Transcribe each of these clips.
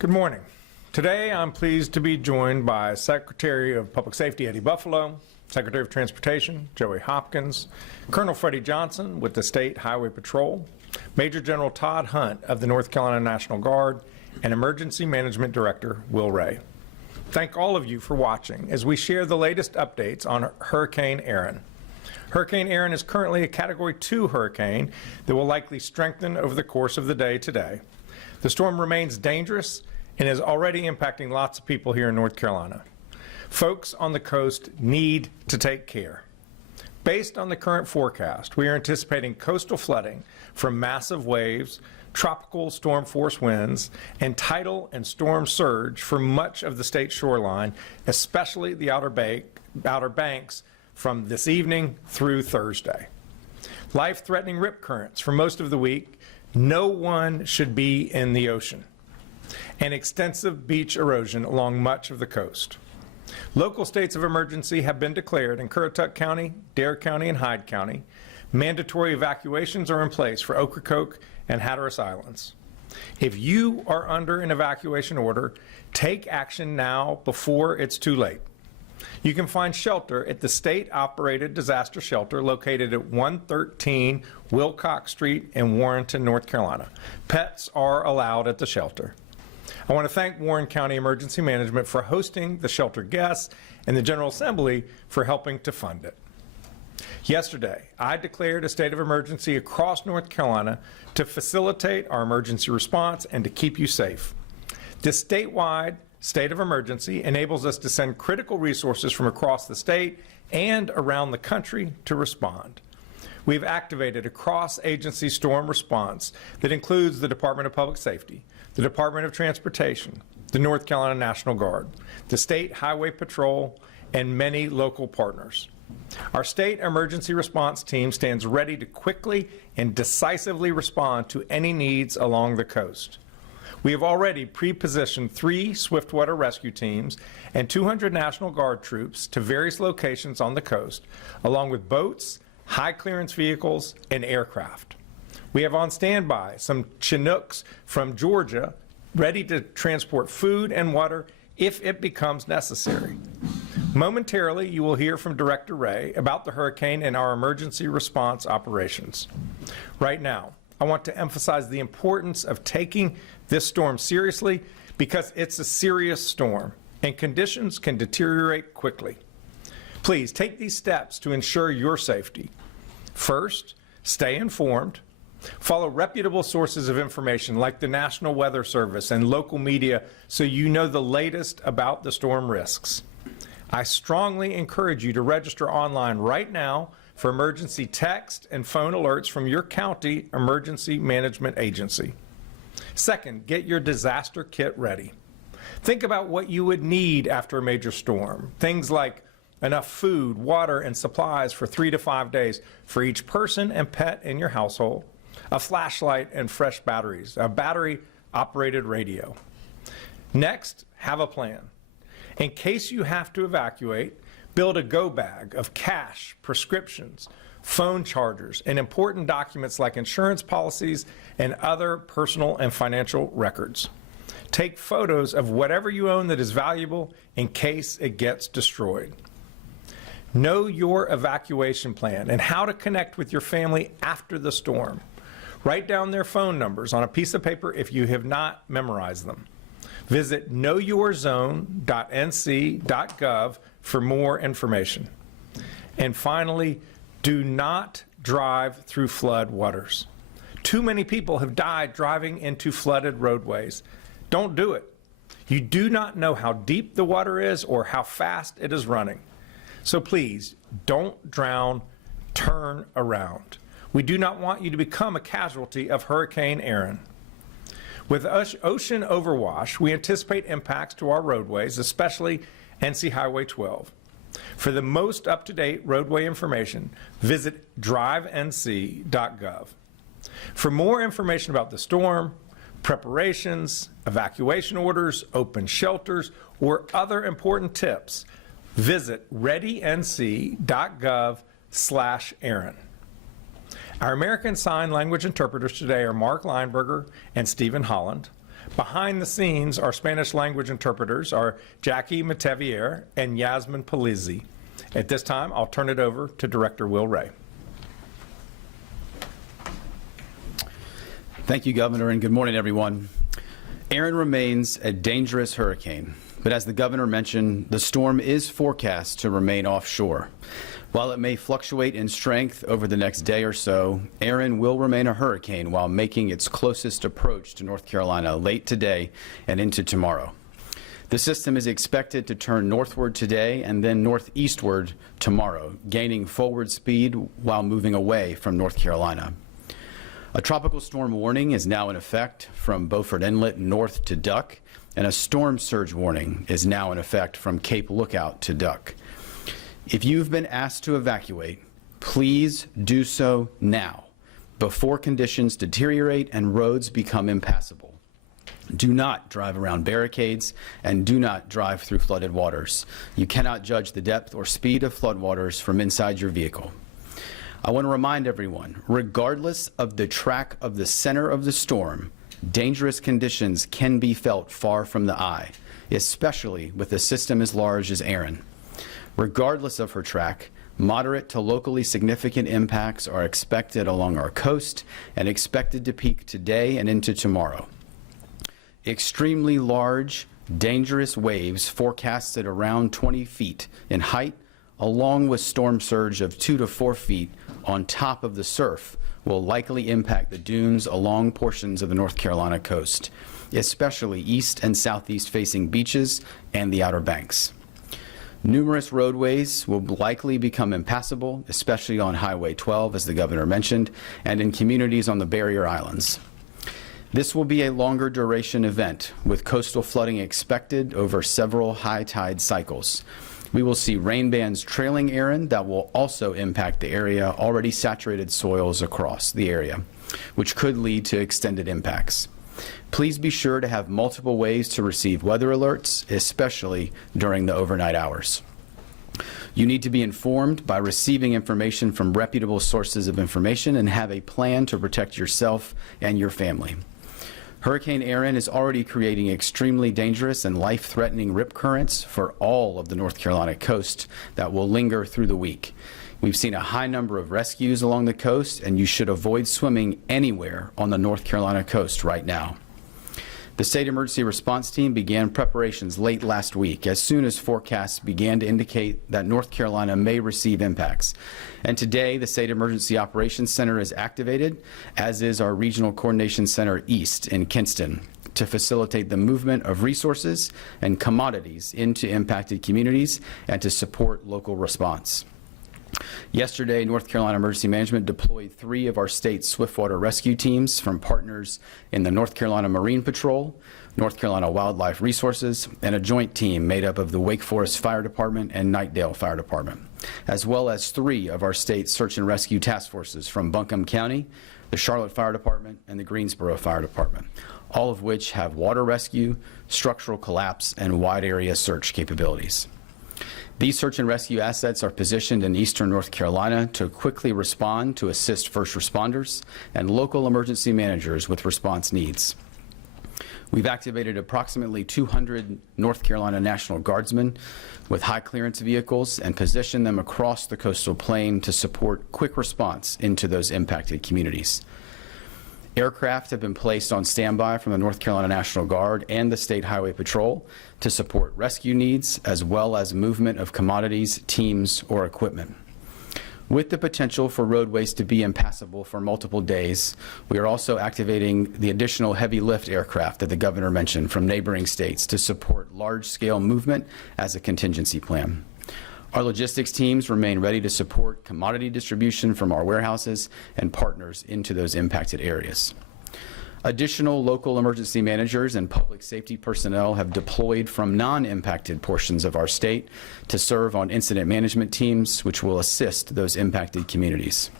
Good morning. Today I'm pleased to be joined by Secretary of Public Safety Eddie Buffalo, Secretary of Transportation Joey Hopkins, Colonel Freddie Johnson with the State Highway Patrol, Major General Todd Hunt of the North Carolina National Guard, and Emergency Management Director Will Ray. Thank all of you for watching as we share the latest updates on Hurricane Erin. Hurricane Erin is currently a Category 2 hurricane that will likely strengthen over the course of the day today. The storm remains dangerous and is already impacting lots of people here in North Carolina. Folks on the coast need to take care. Based on the current forecast, we are anticipating coastal flooding from massive waves, tropical storm force winds, and tidal and storm surge for much of the state shoreline, especially the Outer Banks from this evening through Thursday. Life-threatening rip currents for most of the week. No one should be in the ocean. And extensive beach erosion along much of the coast. Local states of emergency have been declared in Currituck County, Dare County, and Hyde County. Mandatory evacuations are in place for Ocracoke and Hatteras Islands. If you are under an evacuation order, take action now before it's too late. You can find shelter at the state-operated disaster shelter located at 113 Wilcox Street in Warrenton, North Carolina. Pets are allowed at the shelter. I want to thank Warren County Emergency Management for hosting the shelter guests and the General Assembly for helping to fund it. Yesterday, I declared a state of emergency across North Carolina to facilitate our emergency response and to keep you safe. This statewide state of emergency enables us to send critical resources from across the state and around the country to respond. We've activated a cross-agency storm response that includes the Department of Public Safety, the Department of Transportation, the North Carolina National Guard, the State Highway Patrol, and many local partners. Our state emergency response team stands ready to quickly and decisively respond to any needs along the coast. We have already pre-positioned 3 swiftwater rescue teams and 200 National Guard troops to various locations on the coast, along with boats, high-clearance vehicles, and aircraft. We have on standby some Chinooks from Georgia ready to transport food and water if it becomes necessary. Momentarily, you will hear from Director Ray about the hurricane and our emergency response operations. Right now, I want to emphasize the importance of taking this storm seriously because it's a serious storm and conditions can deteriorate quickly. Please take these steps to ensure your safety. First, stay informed. Follow reputable sources of information like the National Weather Service and local media so you know the latest about the storm risks. I strongly encourage you to register online right now for emergency text and phone alerts from your county emergency management agency. Second, get your disaster kit ready. Think about what you would need after a major storm. Things like enough food, water, and supplies for 3 to 5 days for each person and pet in your household, a flashlight and fresh batteries, a battery-operated radio. Next, have a plan. In case you have to evacuate, build a go bag of cash, prescriptions, phone chargers, and important documents like insurance policies and other personal and financial records. Take photos of whatever you own that is valuable in case it gets destroyed. Know your evacuation plan and how to connect with your family after the storm. Write down their phone numbers on a piece of paper if you have not memorized them. Visit knowyourzone.nc.gov for more information. And finally, do not drive through flood waters. Too many people have died driving into flooded roadways. Don't do it. You do not know how deep the water is or how fast it is running. So please, don't drown, turn around. We do not want you to become a casualty of Hurricane Erin. With ocean overwash, we anticipate impacts to our roadways, especially NC Highway 12. For the most up-to-date roadway information, visit drivenc.gov. For more information about the storm, preparations, evacuation orders, open shelters, or other important tips, visit readync.gov/Erin. Our American Sign Language interpreters today are Mark Lineberger and Stephen Holland. Behind the scenes, our Spanish language interpreters are Jackie Matevier and Yasmin Palizzi. At this time, I'll turn it over to Director Will Ray. Thank you, Governor, and good morning, everyone. Erin remains a dangerous hurricane, but as the Governor mentioned, the storm is forecast to remain offshore. While it may fluctuate in strength over the next day or so, Erin will remain a hurricane while making its closest approach to North Carolina late today and into tomorrow. The system is expected to turn northward today and then northeastward tomorrow, gaining forward speed while moving away from North Carolina. A tropical storm warning is now in effect from Beaufort Inlet north to Duck, and a storm surge warning is now in effect from Cape Lookout to Duck. If you've been asked to evacuate, please do so now, before conditions deteriorate and roads become impassable. Do not drive around barricades and do not drive through flooded waters. You cannot judge the depth or speed of floodwaters from inside your vehicle. I want to remind everyone, regardless of the track of the center of the storm, dangerous conditions can be felt far from the eye, especially with a system as large as Erin. Regardless of her track, moderate to locally significant impacts are expected along our coast and expected to peak today and into tomorrow. Extremely large, dangerous waves forecasted around 20 feet in height, along with storm surge of 2 to 4 feet on top of the surf, will likely impact the dunes along portions of the North Carolina coast, especially east and southeast facing beaches and the Outer Banks. Numerous roadways will likely become impassable, especially on Highway 12, as the Governor mentioned, and in communities on the barrier islands. This will be a longer duration event, with coastal flooding expected over several high tide cycles. We will see rain bands trailing Erin that will also impact the area, already saturated soils across the area, which could lead to extended impacts. Please be sure to have multiple ways to receive weather alerts, especially during the overnight hours. You need to be informed by receiving information from reputable sources of information and have a plan to protect yourself and your family. Hurricane Erin is already creating extremely dangerous and life-threatening rip currents for all of the North Carolina coast that will linger through the week. We've seen a high number of rescues along the coast, and you should avoid swimming anywhere on the North Carolina coast right now. The State Emergency Response Team began preparations late last week as soon as forecasts began to indicate that North Carolina may receive impacts. And today, the State Emergency Operations Center is activated, as is our Regional Coordination Center East in Kinston, to facilitate the movement of resources and commodities into impacted communities and to support local response. Yesterday, North Carolina Emergency Management deployed 3 of our state's swiftwater rescue teams from partners in the North Carolina Marine Patrol, North Carolina Wildlife Resources, and a joint team made up of the Wake Forest Fire Department and Knightdale Fire Department, as well as 3 of our state's search and rescue task forces from Buncombe County, the Charlotte Fire Department, and the Greensboro Fire Department, all of which have water rescue, structural collapse, and wide area search capabilities. These search and rescue assets are positioned in eastern North Carolina to quickly respond to assist first responders and local emergency managers with response needs. We've activated approximately 200 North Carolina National Guardsmen with high clearance vehicles and positioned them across the coastal plain to support quick response into those impacted communities. Aircraft have been placed on standby from the North Carolina National Guard and the State Highway Patrol to support rescue needs as well as movement of commodities, teams, or equipment. With the potential for roadways to be impassable for multiple days, we are also activating the additional heavy lift aircraft that the Governor mentioned from neighboring states to support large-scale movement as a contingency plan. Our logistics teams remain ready to support commodity distribution from our warehouses and partners into those impacted areas. Additional local emergency managers and public safety personnel have deployed from non-impacted portions of our state to serve on incident management teams, which will assist those impacted communities.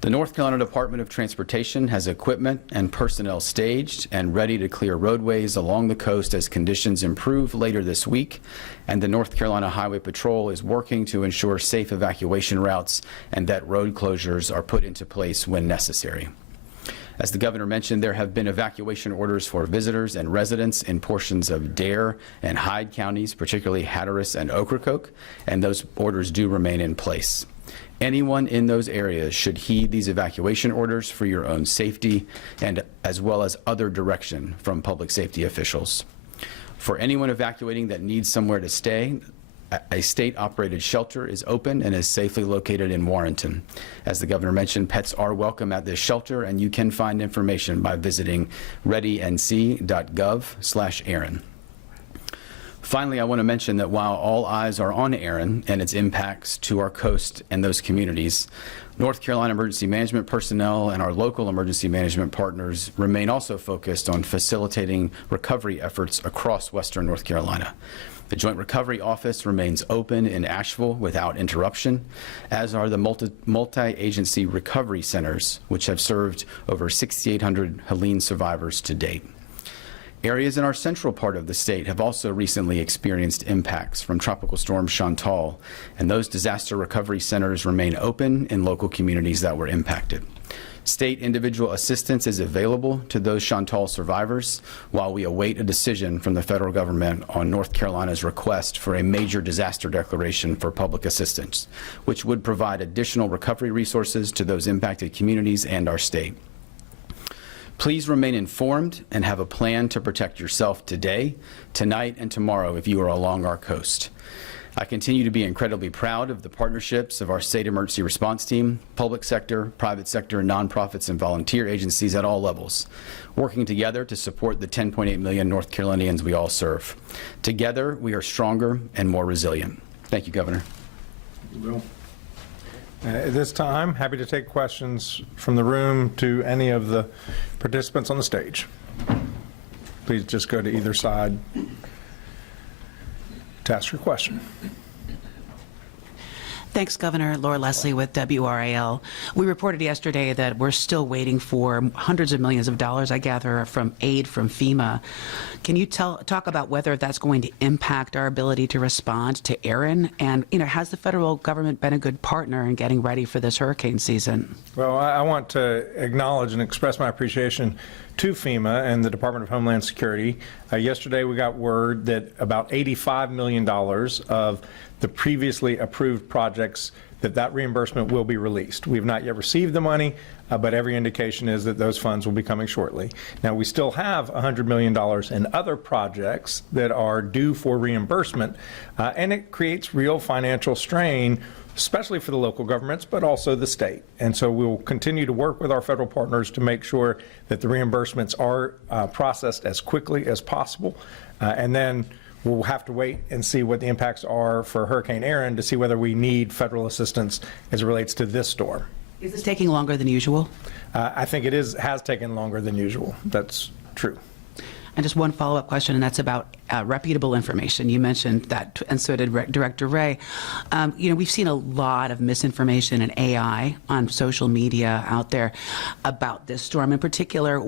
The North Carolina Department of Transportation has equipment and personnel staged and ready to clear roadways along the coast as conditions improve later this week, and the North Carolina Highway Patrol is working to ensure safe evacuation routes and that road closures are put into place when necessary. As the governor mentioned, there have been evacuation orders for visitors and residents in portions of Dare and Hyde counties, particularly Hatteras and Ocracoke, and those orders do remain in place. Anyone in those areas should heed these evacuation orders for your own safety and as well as other direction from public safety officials. For anyone evacuating that needs somewhere to stay, a state-operated shelter is open and is safely located in Warrenton. As the governor mentioned, pets are welcome at this shelter, and you can find information by visiting readync.gov/Erin. Finally, I want to mention that while all eyes are on Erin and its impacts to our coast and those communities, North Carolina emergency management personnel and our local emergency management partners remain also focused on facilitating recovery efforts across Western North Carolina. The Joint Recovery Office remains open in Asheville without interruption, as are the multi-agency recovery centers, which have served over 6,800 Helene survivors to date. Areas in our central part of the state have also recently experienced impacts from Tropical Storm Chantal, and those disaster recovery centers remain open in local communities that were impacted. State individual assistance is available to those Chantal survivors while we await a decision from the federal government on North Carolina's request for a major disaster declaration for public assistance, which would provide additional recovery resources to those impacted communities and our state. Please remain informed and have a plan to protect yourself today, tonight, and tomorrow if you are along our coast. I continue to be incredibly proud of the partnerships of our state emergency response team, public sector, private sector, nonprofits, and volunteer agencies at all levels, working together to support the 10.8 million North Carolinians we all serve. Together, we are stronger and more resilient. Thank you, Governor. At this time, happy to take questions from the room to any of the participants on the stage. Please just go to either side to ask your question. Thanks, Governor. Laura Leslie with WRAL. We reported yesterday that we're still waiting for hundreds of millions of dollars, I gather, from aid from FEMA. Can you talk about whether that's going to impact our ability to respond to Erin? And, has the federal government been a good partner in getting ready for this hurricane season? Well, I want to acknowledge and express my appreciation to FEMA and the Department of Homeland Security. Yesterday, we got word that about $85 million of the previously approved projects, that reimbursement will be released. We've not yet received the money, but every indication is that those funds will be coming shortly. Now, we still have $100 million in other projects that are due for reimbursement, and it creates real financial strain, especially for the local governments, but also the state. And so we'll continue to work with our federal partners to make sure that the reimbursements are processed as quickly as possible. And then we'll have to wait and see what the impacts are for Hurricane Erin to see whether we need federal assistance as it relates to this storm. Is this taking longer than usual? I think it has taken longer than usual. That's true. And just one follow-up question, and that's about reputable information. You mentioned that, and so did Director Wray. We've seen a lot of misinformation and AI on social media out there about this storm. In particular,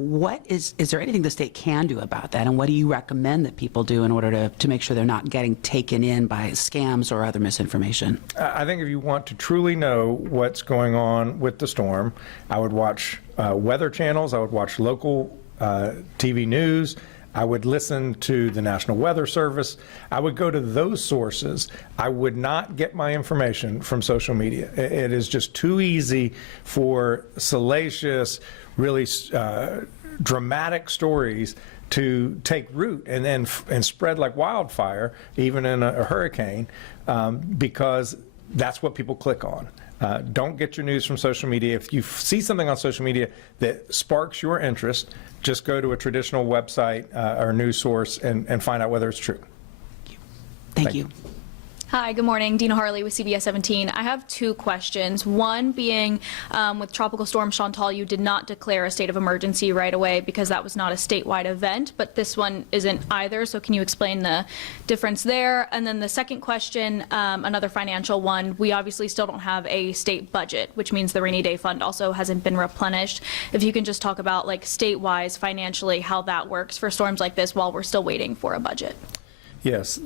is there anything the state can do about that, and what do you recommend that people do in order to make sure they're not getting taken in by scams or other misinformation? I think if you want to truly know what's going on with the storm, I would watch weather channels, I would watch local TV news, I would listen to the National Weather Service. I would go to those sources. I would not get my information from social media. It is just too easy for salacious, really dramatic stories to take root and spread like wildfire, even in a hurricane, because that's what people click on. Don't get your news from social media. If you see something on social media that sparks your interest, just go to a traditional website or news source and find out whether it's true. Thank you. Hi, good morning. Dina Harley with CBS 17. I have two questions. One being, with Tropical Storm Chantal, you did not declare a state of emergency right away because that was not a statewide event, but this one isn't either, so can you explain the difference there? And then the second question, another financial one, we obviously still don't have a state budget, which means the rainy day fund also hasn't been replenished. If you can just talk about, like, state-wise, financially, how that works for storms like this while we're still waiting for a budget. Yes.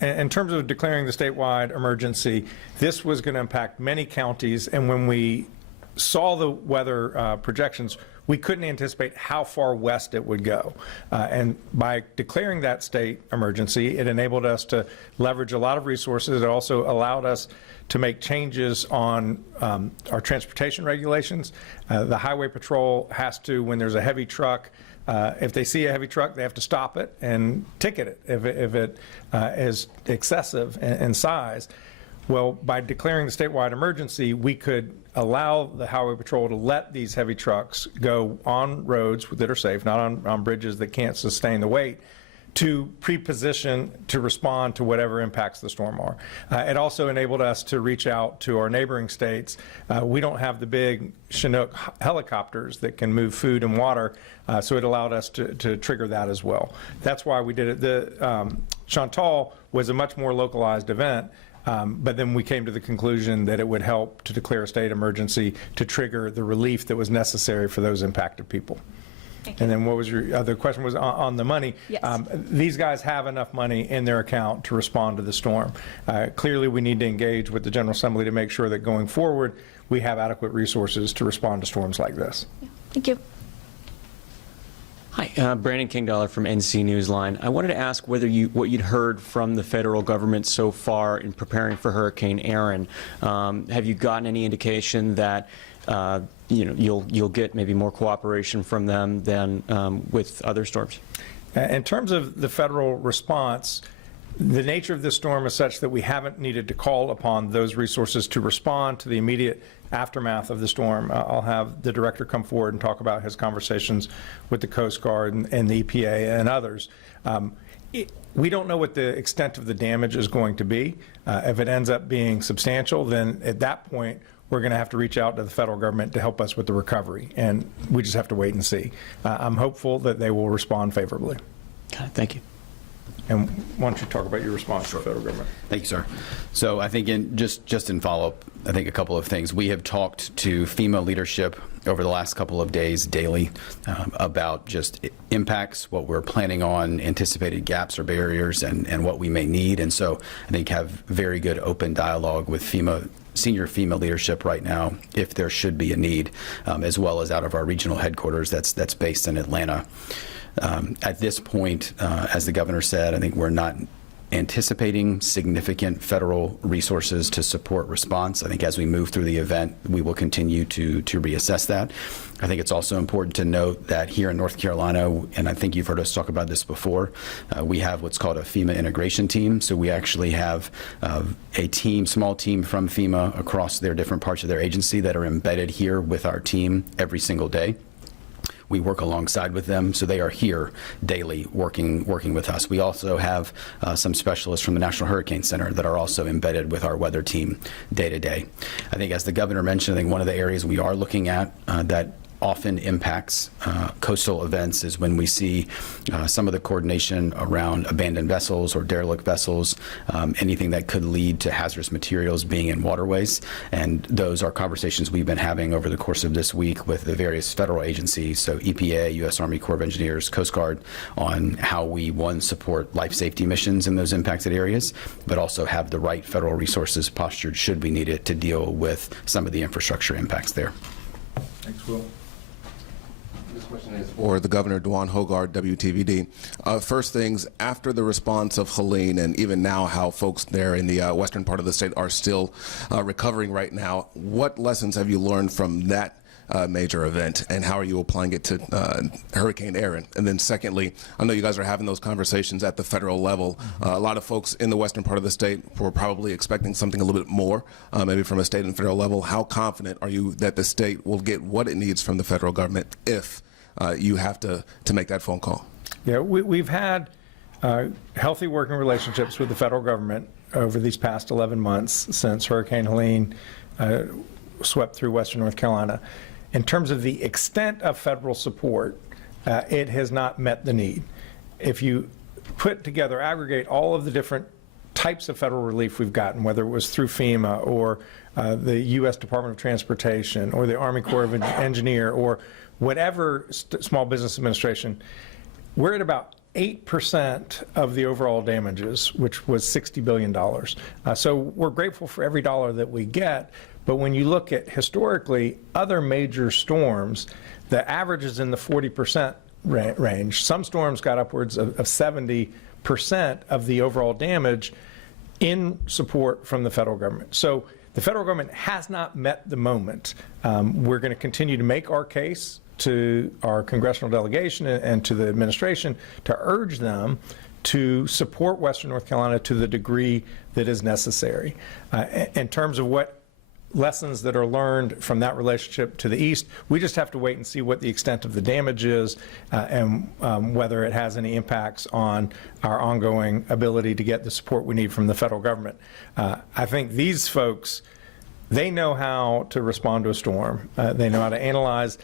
In terms of declaring the statewide emergency, this was going to impact many counties, and when we saw the weather projections, we couldn't anticipate how far west it would go. And by declaring that state emergency, it enabled us to leverage a lot of resources. It also allowed us to make changes on our transportation regulations. The Highway Patrol has to, when there's a heavy truck, if they see a heavy truck, they have to stop it and ticket it if it is excessive in size. Well, by declaring the statewide emergency, we could allow the Highway Patrol to let these heavy trucks go on roads that are safe, not on bridges that can't sustain the weight, to pre-position to respond to whatever impacts the storm are. It also enabled us to reach out to our neighboring states. We don't have the big Chinook helicopters that can move food and water, so it allowed us to trigger that as well. That's why we did it. The Chantal was a much more localized event, but then we came to the conclusion that it would help to declare a state emergency to trigger the relief that was necessary for those impacted people. And then what was your other question was on the money? Yes. These guys have enough money in their account to respond to the storm. Clearly, we need to engage with the General Assembly to make sure that going forward, we have adequate resources to respond to storms like this. Thank you. Hi, Brandon Kingdollar from NC Newsline. I wanted to ask whether what you'd heard from the federal government so far in preparing for Hurricane Erin. Have you gotten any indication that you'll get maybe more cooperation from them than with other storms? In terms of the federal response, the nature of this storm is such that we haven't needed to call upon those resources to respond to the immediate aftermath of the storm. I'll have the director come forward and talk about his conversations with the Coast Guard and the EPA and others. We don't know what the extent of the damage is going to be. If it ends up being substantial, then at that point, we're going to have to reach out to the federal government to help us with the recovery, and we just have to wait and see. I'm hopeful that they will respond favorably. Okay, thank you. And why don't you talk about your response to the federal government? Thank you, sir. So I think just in follow-up, I think a couple of things. We have talked to FEMA leadership over the last couple of days daily about just impacts, what we're planning on, anticipated gaps or barriers, and what we may need. And so I think have very good open dialogue with FEMA, senior FEMA leadership right now, if there should be a need, as well as out of our regional headquarters that's based in Atlanta. At this point, as the governor said, I think we're not anticipating significant federal resources to support response. I think as we move through the event, we will continue to reassess that. I think it's also important to note that here in North Carolina, and I think you've heard us talk about this before, we have what's called a FEMA integration team. So we actually have a small team from FEMA across their different parts of their agency that are embedded here with our team every single day. We work alongside with them, so they are here daily working with us. We also have some specialists from the National Hurricane Center that are also embedded with our weather team day to day. I think as the governor mentioned, I think one of the areas we are looking at that often impacts coastal events is when we see some of the coordination around abandoned vessels or derelict vessels, anything that could lead to hazardous materials being in waterways. And those are conversations we've been having over the course of this week with the various federal agencies, so EPA, U.S. Army Corps of Engineers, Coast Guard, on how we, one, support life safety missions in those impacted areas, but also have the right federal resources postured should we need it to deal with some of the infrastructure impacts there. Thanks, Will. This question is for the Governor, Dwan Hogard, WTVD. First things, after the response of Helene and even now how folks there in the western part of the state are still recovering right now, what lessons have you learned from that major event, and how are you applying it to Hurricane Erin? And then secondly, I know you guys are having those conversations at the federal level. A lot of folks in the western part of the state were probably expecting something a little bit more, maybe from a state and federal level. How confident are you that the state will get what it needs from the federal government if you have to make that phone call? Yeah, we've had healthy working relationships with the federal government over these past 11 months since Hurricane Helene swept through western North Carolina. In terms of the extent of federal support, it has not met the need. If you put together, aggregate all of the different types of federal relief we've gotten, whether it was through FEMA or the U.S. Department of Transportation or the Army Corps of Engineer or whatever Small Business Administration, we're at about 8% of the overall damages, which was $60 billion. So we're grateful for every dollar that we get, But when you look at historically other major storms, the average is in the 40% range. Some storms got upwards of 70% of the overall damage in support from the federal government. So the federal government has not met the moment. We're going to continue to make our case to our congressional delegation and to the administration to urge them to support Western North Carolina to the degree that is necessary. In terms of what lessons that are learned from that relationship to the east, we just have to wait and see what the extent of the damage is and whether it has any impacts on our ongoing ability to get the support we need from the federal government. I think these folks, they know how to respond to a storm. They know how to analyze